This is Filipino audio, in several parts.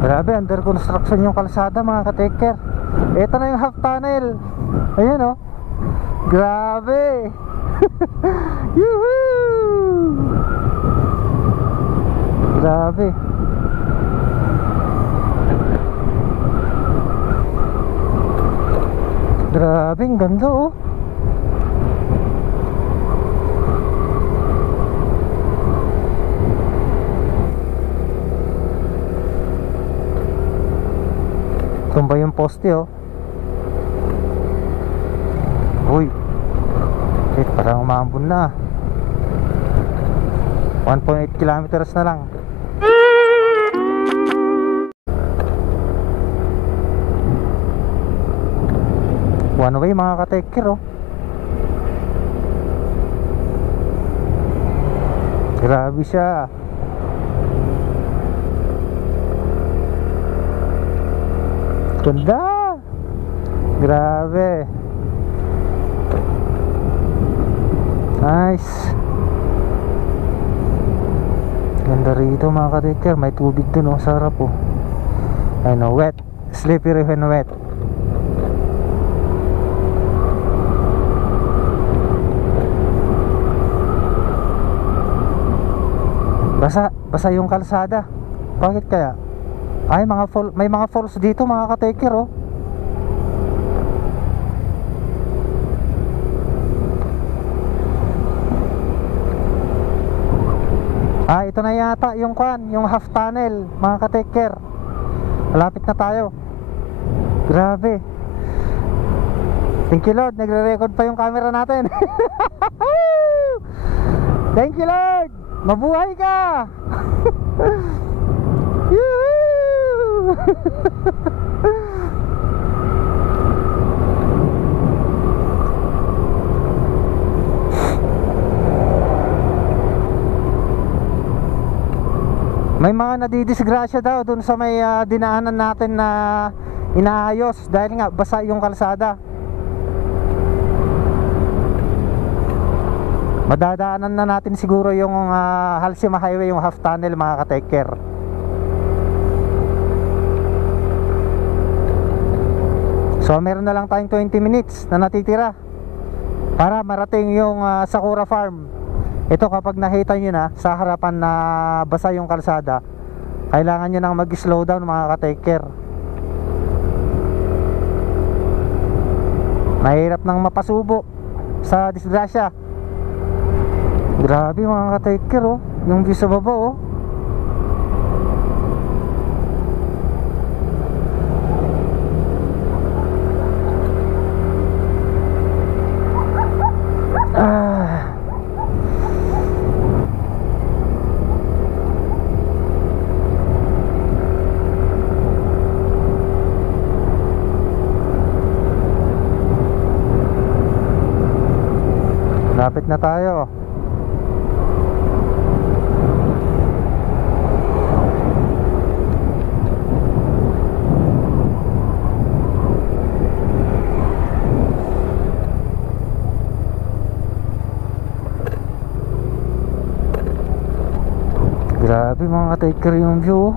Grabe, under construction yung kalsada mga ka-taker. Ito na yung half tunnel. Ayan oh. Grabe. Yuhuu. Grabe. Grabe, ang ganda oh. Tumba yung poste oh. Uy, shit, parang umambon na. 1.8 kilometers na lang. One way mga ka-taker oh. Grabe siya. Ganda. Grabe. Nice. Ganda rito mga ka-taker. May tubig dun oh. Sarap oh. Ano, wet. Slippery when wet. Basa yung kalsada. Bakit kaya? Ay, may mga falls dito mga ka-taker oh. Ah, ito na yata yung yung half tunnel mga ka-taker. Malapit na tayo. Grabe. Thank you Lord, nagre-record pa yung camera natin. Thank you Lord. Mabuhay ka. Yoo-hoo! May mga nadidisgrasya daw dun sa may dinaanan natin na inaayos dahil nga basa yung kalsada. Madadaanan na natin siguro yung Halsima Highway, yung half tunnel mga ka-taker. So meron na lang tayong 20 minutes na natitira para marating yung Sakura Farm. Ito kapag nakita nyo na sa harapan na basa yung kalsada, kailangan nyo nang mag-slow down mga ka-taker. Mahirap nang mapasubo sa disgrasya. Grabe mga ka-taker oh. Yung view sa baba oh. Lapit na tayo. Grabe mga ka-taker yung view.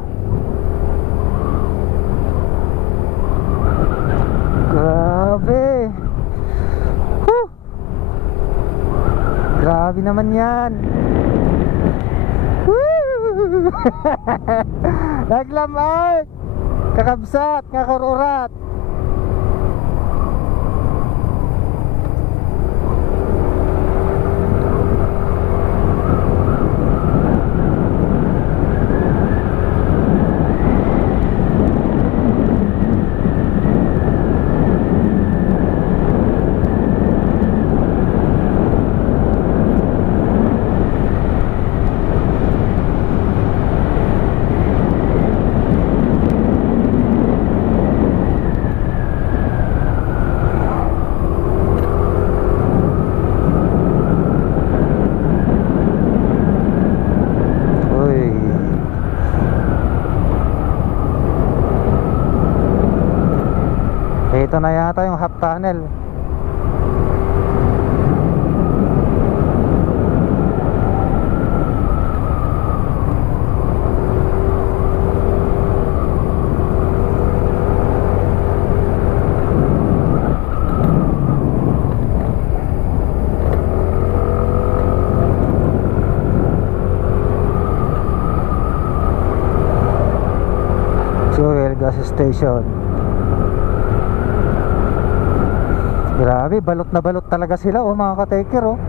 Grabe. Whew. Grabe naman yan. Naglamay. Kakabsat, kakururat. tunnel. Fuel gas station. Grabe, balot na balot talaga sila, oh, mga ka-taker, oh.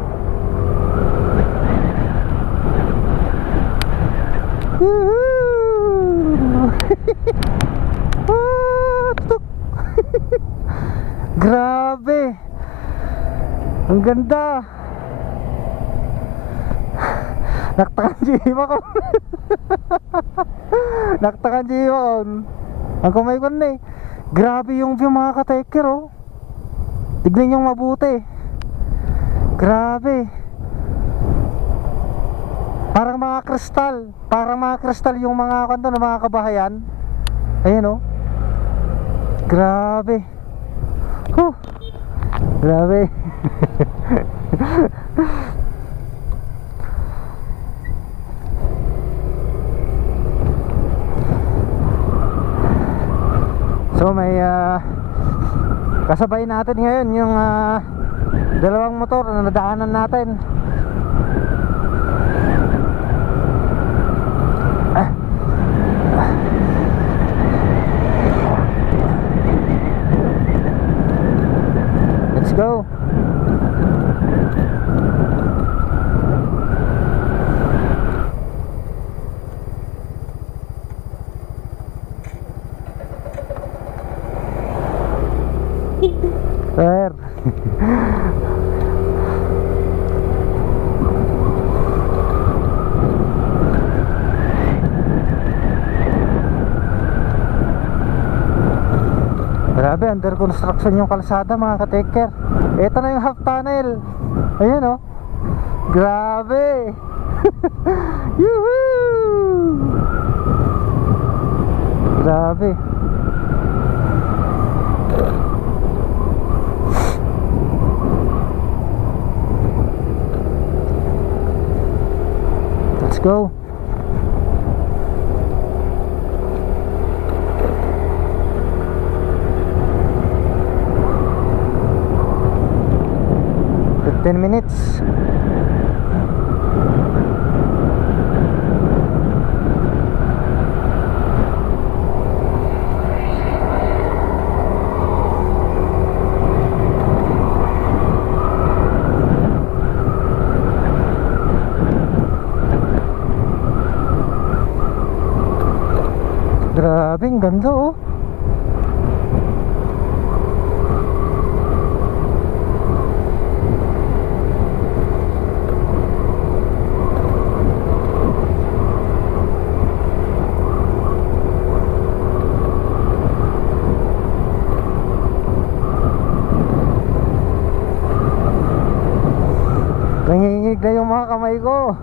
Tutok. Grabe, ang ganda. Naktakan jima ko. Naktakan jima ko. Ang kumay ko na eh. Grabe yung view, mga ka-taker, oh. Tignan nyo mabuti. Grabe. Parang mga kristal. Parang mga kristal yung mga kanto ng mga kabahayan. Ayun, oh. Grabe. Grabe. So may kasabay natin ngayon yung dalawang motor na nadaanan natin. Let's go. Sir. Grabe, under construction yung kalsada, mga ka-taker. Ito na yung half tunnel. Ayan, oh. Grabe. Yuhuu. Grabe. Let's go. Ten minutes. Grabe, ang ganda, oh. Nanginginig na yung mga kamay ko.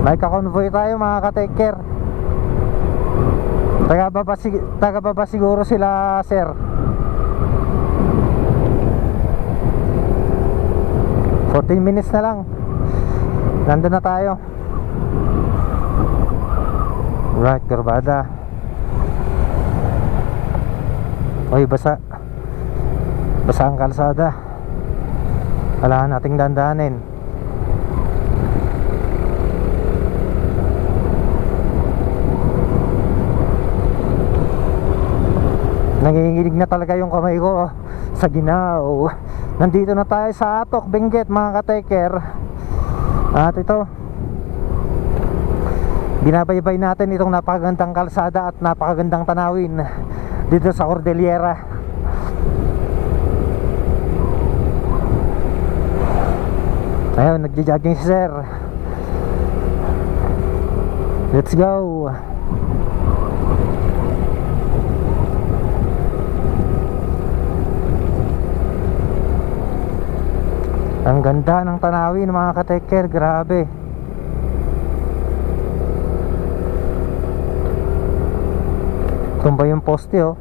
May ka-convoy tayo, mga ka-taker. Taga-baba siguro sila, sir. 14 minutes na lang. Nandun na tayo. Right, Kurbada. Oy, basa. Basa ang kalsada. Kailangan nating dandanin. Nanginginig na talaga yung kamay ko, oh, sa ginaw. Nandito na tayo sa Atok, Benguet, mga ka-taker. At ito, binabaybay natin itong napakagandang kalsada at napakagandang tanawin dito sa Cordillera. Ayun, nagja-jogging si sir. Let's go. Ang Ang ganda ng tanawin mga ka-teker, grabe. Tumba yung poste oh.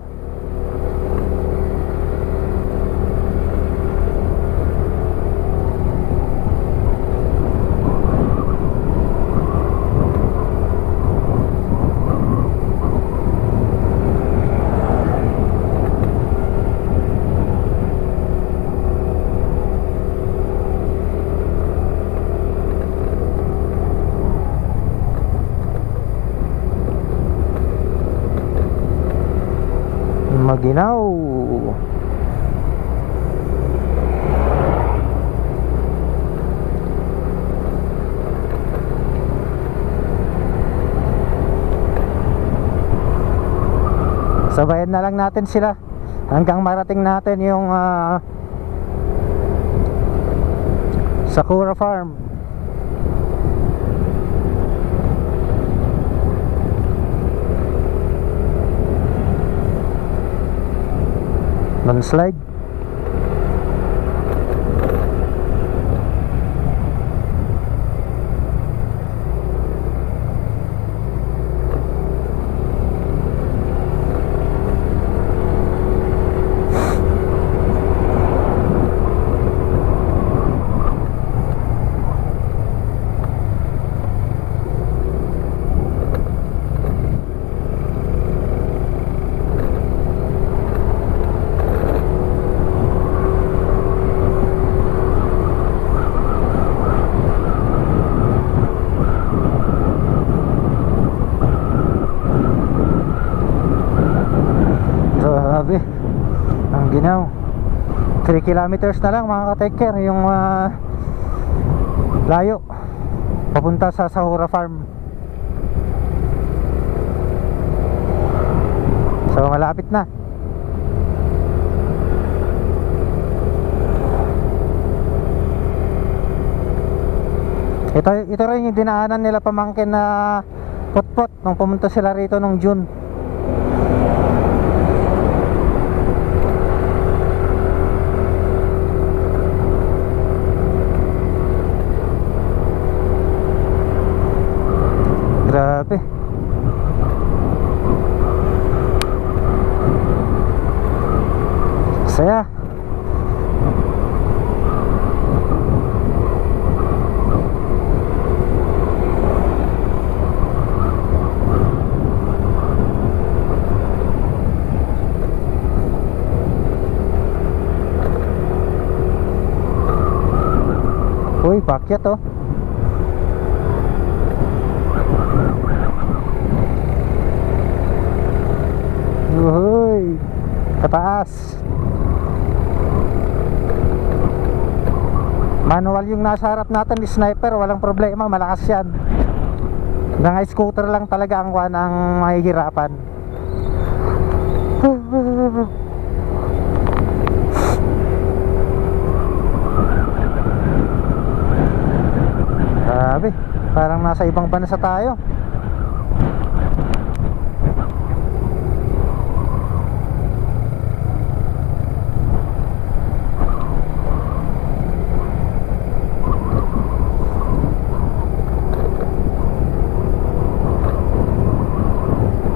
Maginaw. Sabayan na lang natin sila hanggang marating natin yung Sakura Farm. Landslide. Grabe, ang ginaw. 3 kilometers na lang mga ka-teker yung layo papunta sa Sakura Farm. So malapit na. Ito rin yung dinaanan nila pamangkin na Putput nung pumunta sila rito nung June. Grabe. Saya. Uy, pakyat oh. Uy, kataas. Manual yung nasa harap natin, sniper, walang problema, malakas yan. Mga scooter lang talaga ang mahihirapan. Grabe, parang nasa ibang bansa tayo.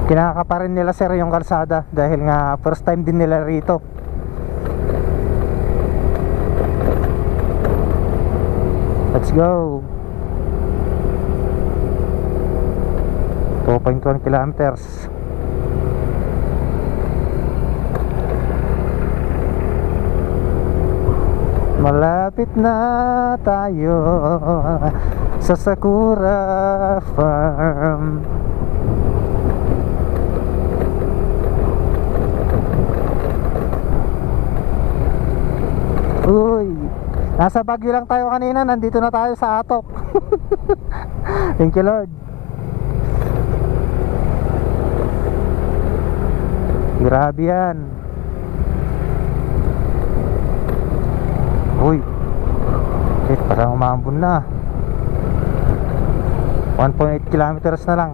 Kinakapa rin nila sir yung kalsada dahil nga first time din nila rito. Let's go. 2.1 kilometers. Malapit na tayo sa Sakura Farm. Uy, nasa Baguio lang tayo kanina, nandito na tayo sa Atok. Thank you Lord. Grabe yan. Uy, parang umambon na. 1.8 kilometers na lang.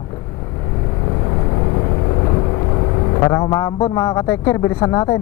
Parang umambon mga ka-teker, bilisan natin.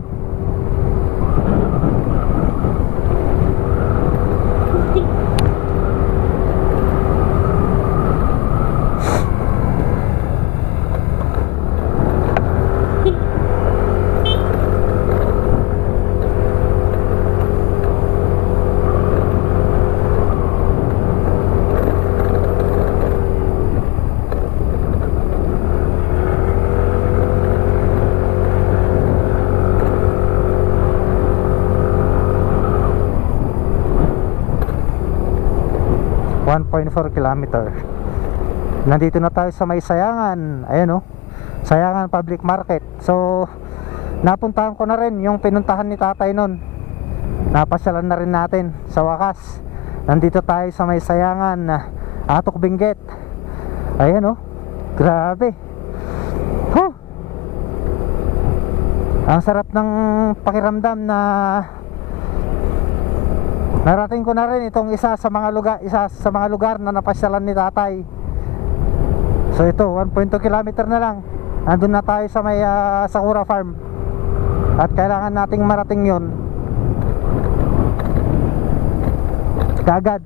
1.4 kilometer. Nandito na tayo sa may Sayangan. Ayan, oh, Sayangan Public Market. So napuntahan ko na rin yung pinuntahan ni tatay nun. Napasyalan na rin natin sa wakas. Nandito tayo sa may Sayangan, Atok Benguet. Ayan, oh, grabe. Huh. Ang sarap ng pakiramdam na narating ko na rin itong isa sa mga lugar na napasyalan ni tatay. So ito, 1.2 kilometer na lang. Andun na tayo sa may Sakura Farm. At kailangan nating marating yun kagad.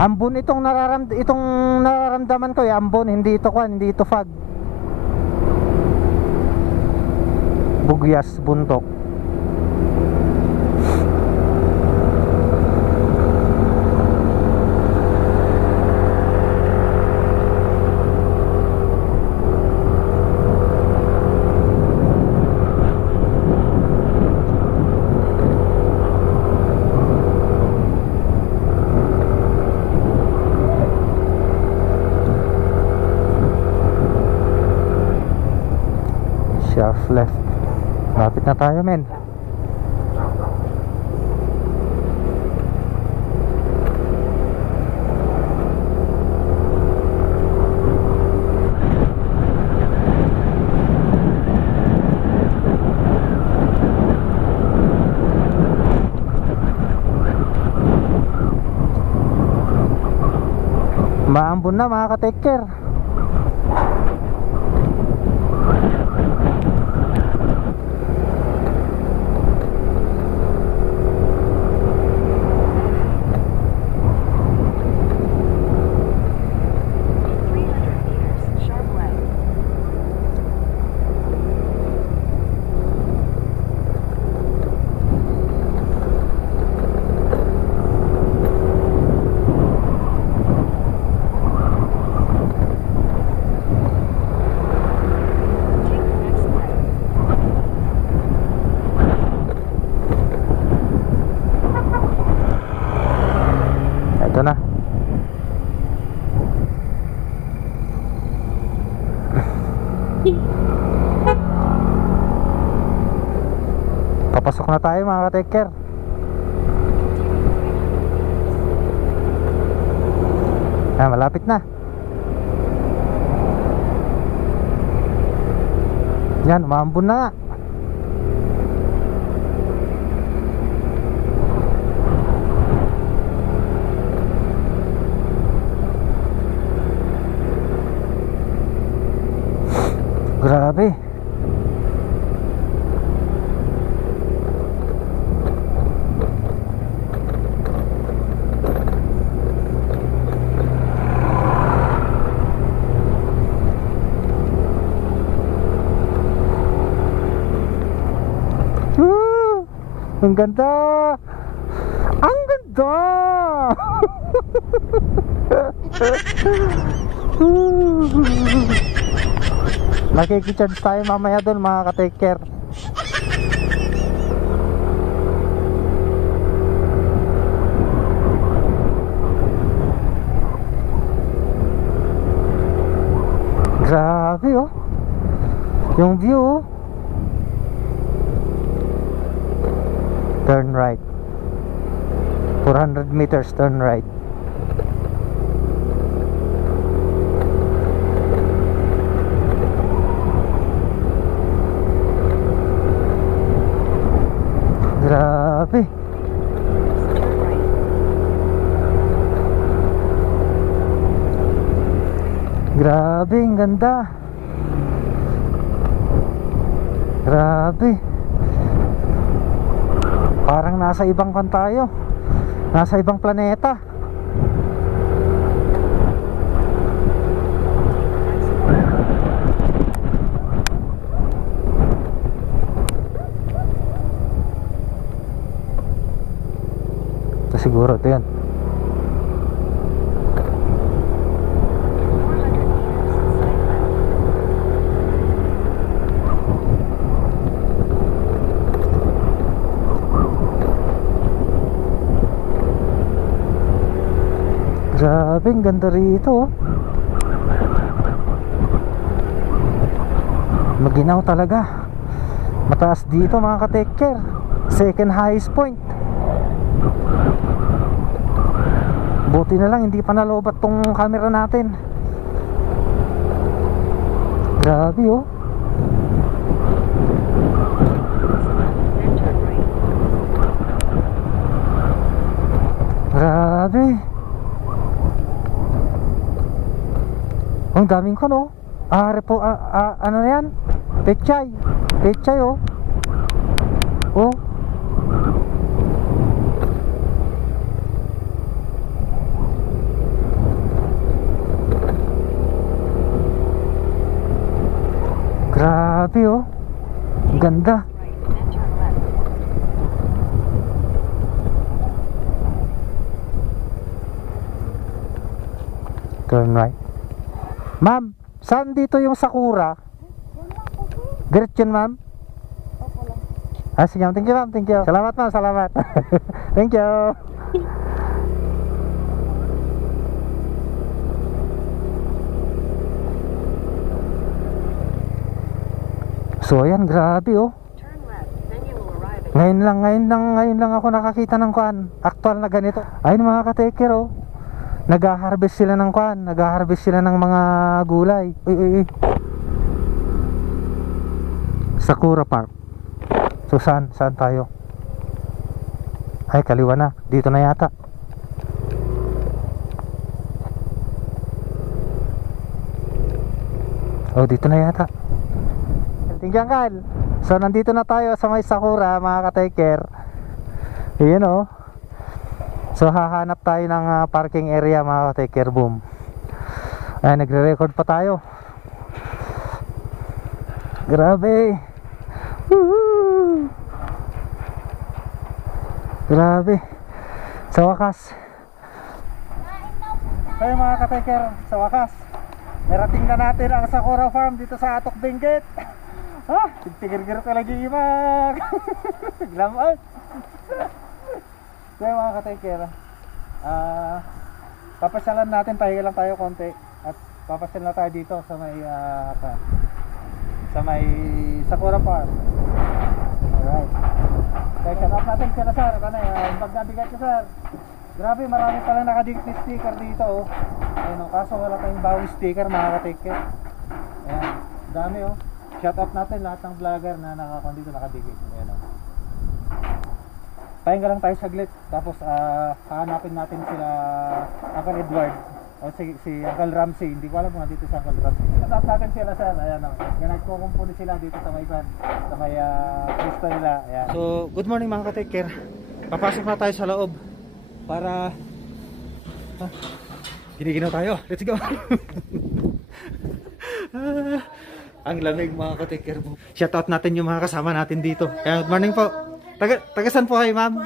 Ambon itong nararamdaman ko, ambon, hindi ito fog. Bugyas, buntok. Sharp left. Lapit na tayo, men. Maambon na, mga ka-take care. Ito na. Papasok na tayo, mga ka-take care. Malapit na. Yan, umambon na nga. Grabe. Ang ganda. Ang ganda. Nakikicharge tayo mamaya doon, mga ka-take care. Grabe, oh. Yung view, oh. Turn right. 400 meters, turn right. Grabe. Grabe, ang ganda. Grabe. Parang nasa ibang kan tayo. Nasa ibang planeta. Siguro ito yan. Grabe, ang ganda rito. Maginaw talaga. Mataas dito mga ka-take care. Second highest point. Buti na lang hindi pa nalobat tong camera natin. Grabe oh. Grabe. Ang daming ko no. Ano na yan? Pechay. Pechay oh. Oh. Grabe oh. Ganda. Turn right. Ma'am, saan dito yung Sakura? Diretso yun, ma'am? Sige ma'am, thank you ma'am, thank you. Salamat ma'am, salamat. Thank you. So ayan, grabe oh. Ngayon lang ako nakakita ng kuan, actual na ganito. Ayun mga ka-taker oh. Nag-harvest sila ng kuan, nag-harvest sila ng mga gulay. Uy. Sakura Park. So saan tayo? Ay, kaliwa na. Dito na yata. Oh, dito na yata. Tingnan Kal. So nandito na tayo sa may Sakura mga ka-taker. Ayan oh. So hahanap tayo ng parking area mga ka-taker. Boom. Ay, nagre-record pa tayo. Grabe. Woohoo! Grabe. Sa wakas. Ay mga ka-taker, sa wakas narating na natin ang Sakura Farm dito sa Atok Benguet. Tigir-gir talaga imag. Glamout. Kaya mga ka-taker, papasyalan natin, pahinga lang tayo konti. At papasyalan na tayo dito sa may Sakura Farm. Alright. Kaya shout out natin sila sir. Magnabigat ka sir. Grabe, marami palang nakadikit sticker dito oh. Ayun oh, kaso wala tayong bawang sticker mga ka-taker. Ayan, dami oh. Shout out natin lahat ng vlogger na dito nakadikit. Ayan oh. Pahinga lang tayo saglit. Tapos hahanapin natin sila Uncle Edward o si Uncle Ramsey. Hindi ko alam kung nandito si Uncle Ramsey. Shout out natin sila sir. Ayan o. Nagkukumpuni sila dito sa may van, sa may gusto nila. Ayan. So good morning mga ka-taker. Papasok na tayo sa loob para giniginaw tayo. Let's go. Ang lamig mga ka-taker mo. Shout out natin yung mga kasama natin dito. Kaya good morning po. Taga saan po kayo ma'am?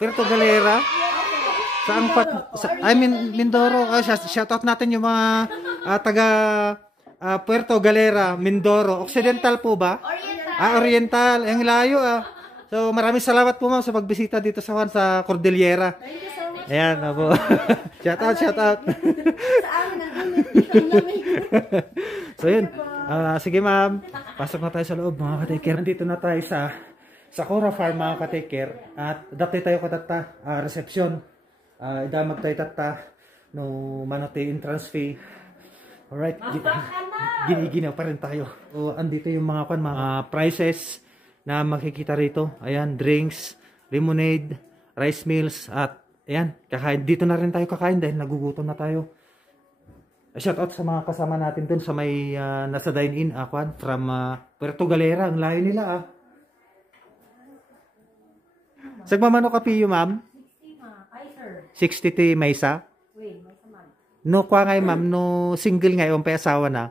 Puerto Galera. Saan pa? Mindoro. Shout out natin yung mga taga Puerto Galera, Mindoro. Occidental po ba? Oriental. Oriental. Ang layo So maraming salamat po ma'am sa pagbisita dito sa Cordillera. Thank you so much. Ayan po. Shout out. Sa amin So yun. Sige ma'am. Pasok na tayo sa loob mga ka-taker. Nandito na tayo sa Sakura Farm mga ka-taker. At dati tayo katata reception. Idamag tayo tata no manote entrance fee. Alright. Giniginaw pa rin tayo. So andito yung mga prices na makikita rito. Ayan, drinks, lemonade, rice meals, at ayan, kakain. Dito na rin tayo kakain dahil nagugutom na tayo. Shout out sa mga kasama natin dun sa may nasa dine-in, from Puerto Galera. Ang layo nila Sagmamano ka piyo, ma'am? 60 ma. Ay, sir. 60 ti maysa? Uy, maysa man. No, kwa ngay, ma'am. No, single ngayon, pa asawa na.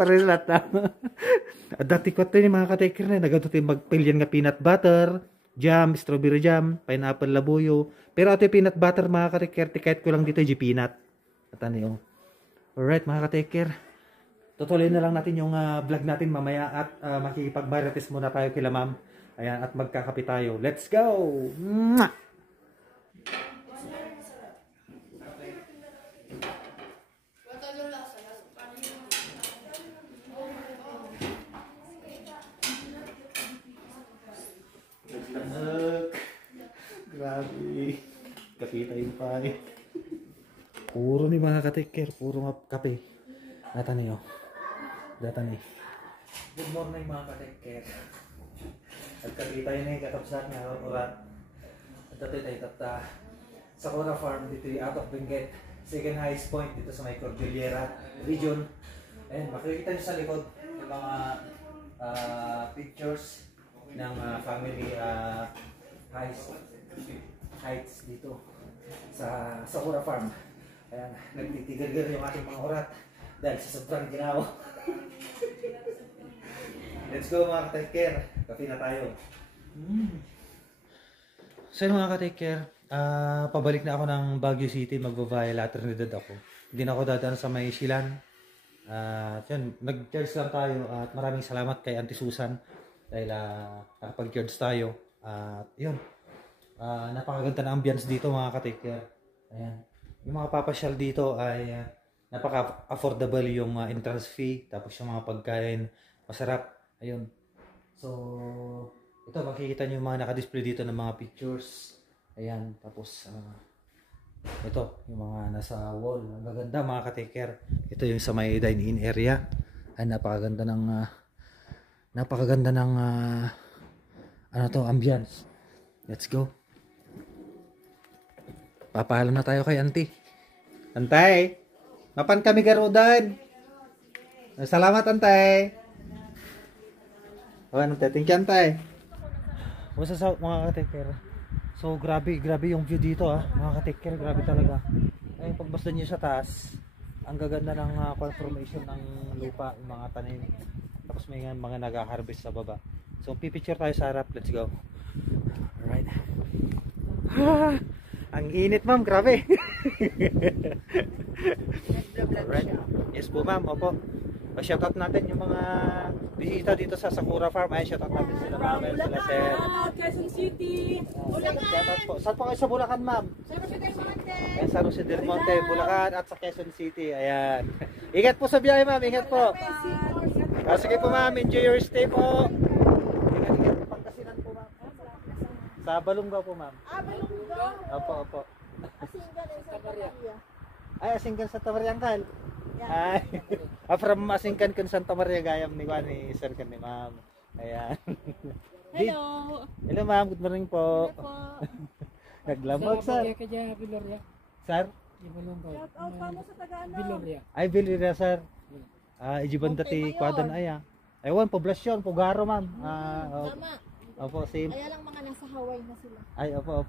Pares lahat na. Dati ko ito yung mga ka-taker na nagatuto yung magpilyan nga peanut butter, jam, strawberry jam, pineapple labuyo. Pero ito yung peanut butter mga ka-taker, tikait ko lang dito yung peanut. At ano yung alright mga ka-taker, tutuloy na lang natin yung vlog natin mamaya at makikipag-marites muna tayo kila ma'am. Ayan, at magkakape tayo. Let's go! Mwah! Grabe. Kape tayo pa eh. Puro ni mga ka-take-care. Puro nga kape. Data niyo. Data ni. Good morning mga ka-take-care. At kape tayo na yung katapsat nga orat. At tayo tayo sa Cora Farm dito yung out of Benguet. Second highest point dito sa may Cordillera region. Ayan, makikita nyo sa likod yung mga pictures ng family heights dito sa Cora Farm. Ayan, nagtitigal-gal yung ating mga urat dahil sa sobrang ginawa. Let's go mga ka-take care. Kape na tayo. So mga ka-take care, pabalik na ako ng Baguio City. Magbabayad Trinidad ako. Hindi na ako dadaan sa may Silan. Yun, nag-charge lang tayo at maraming salamat kay Auntie Susan dahil nakapag-charge tayo. Yun, napakaganda na ambience dito mga ka-take care. Ayan. Yung mga papasyal dito ay napaka-affordable yung entrance fee, tapos yung mga pagkain masarap. Ayun. So, ito makikita niyo yung mga naka-display dito ng mga pictures. Ayan, tapos ito yung mga nasa wall. Ang gaganda mga ka-take care. Ito yung sa may dine-in area. Ay napakaganda ng ano to, ambience. Let's go. Papaalam na tayo kay Auntie. Antay, mapan kami garudan. Salamat Antay. Ano tayo, thank you Antay. Basta sa mga ka-take-care. So grabe yung view dito mga ka-take-care, grabe talaga. Ay pagbasta niyo sa taas, ang gaganda ng formation ng lupa, yung mga tanim. Tapos may mga nag-harvest sa baba. So pipicture tayo sa harap, let's go. Alright. Ang init ma'am, grabe. Alright. Yes po ma'am, opo. Shoutout natin yung mga bisita dito sa Sakura Farm. Ay, shoutout natin sila ma'am, sila sir. Quezon City, Bulacan. Shoutout po. Saan po kayo sa Bulacan ma'am? San Jose del Monte. Ay, San Jose del Monte, Bulacan at sa Quezon City. Ayan. Ingat po sa biyahe ma'am, ingat po. Sige po ma'am, enjoy your stay po. Ingat po, Pangasinan po ma'am. Sa Balungaw po ma'am. Balungaw. Opo. Asinggan and Santa Maria. Ay, Asinggan Santa Maria Angkal. Ay, from Asinggan kan Santa Maria gayam ni Juan ni Sir kan ni ma'am. Ayan. Hello. Hello ma'am, good morning po. Naglamog sir. Sir? Shout out pa mo sa Tagalog. Ay, Viloria sir. Ijiban dati kwadan aya. Ewan, poblasyon, Pugaro ma'am. Tama. Opo, same. Kaya lang mga nasa Hawaii na sila. Ay, opo.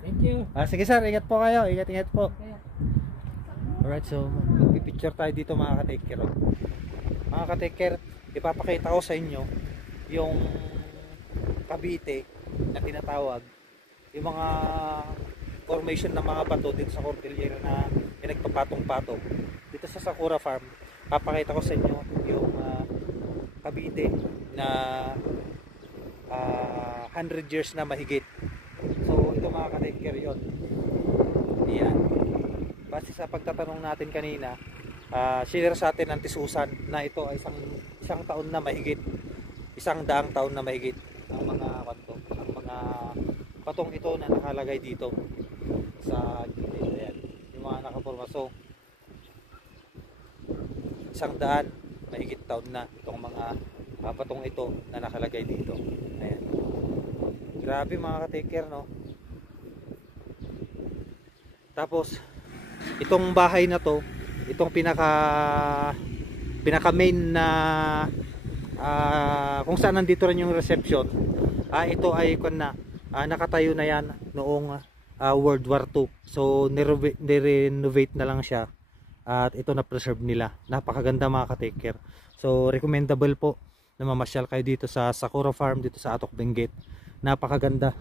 Thank you. Sige sir, ingat po kayo. Ingat po. Alright, so magpipicture tayo dito mga ka-take care. Mga ka-take care, ipapakita ko sa inyo yung Cavite na tinatawag. Yung mga formation ng mga bato dito sa Cordillera na pinagpapatong-patong. Dito sa Sakura Farm, papakita ko sa inyo yung Cavite na 100 years na mahigit. So ito mga ka-take care yun. Ayan. Base sa pagtatanong natin kanina, share sa atin ng Auntie Susan na ito ay isang taon na mahigit. 100 taon na mahigit ang mga patong ito na nakalagay dito sa gilid. Ayan. Yung mga nakaporma. So 100 mahigit taon na itong mga patong ito na nakalagay dito. Ayan. Grabe mga ka-take care, no? Tapos itong bahay na to, itong pinaka main na kung saan nandito rin yung reception, ito ay nakatayo na yan noong World War II. So nirenovate na lang siya at ito na preserve nila. Napakaganda mga ka-take care. So recommendable po na mamasyal kayo dito sa Sakura Farm dito sa Atok Benguet. Napakaganda.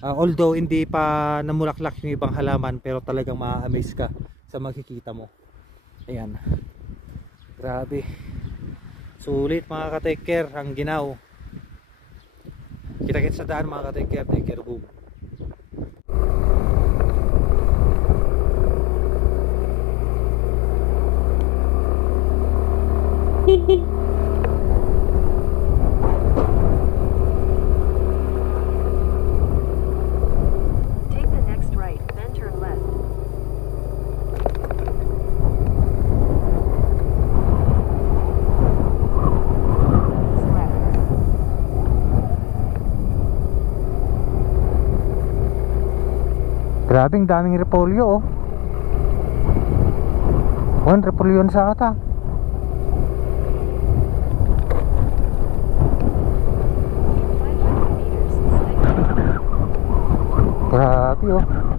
Although hindi pa namulaklak yung ibang halaman, pero talagang ma-amaze ka sa makikita mo. Ayan. Grabe. Sulit mga ka-take care ang ginaw. Kita-kits sa daan mga ka-take care. Take care, boom. Take the next right, then turn left. Left. Grabing daming repolyo oh. One repolyo sa ata. In 500 meters, stay. Grabe oh.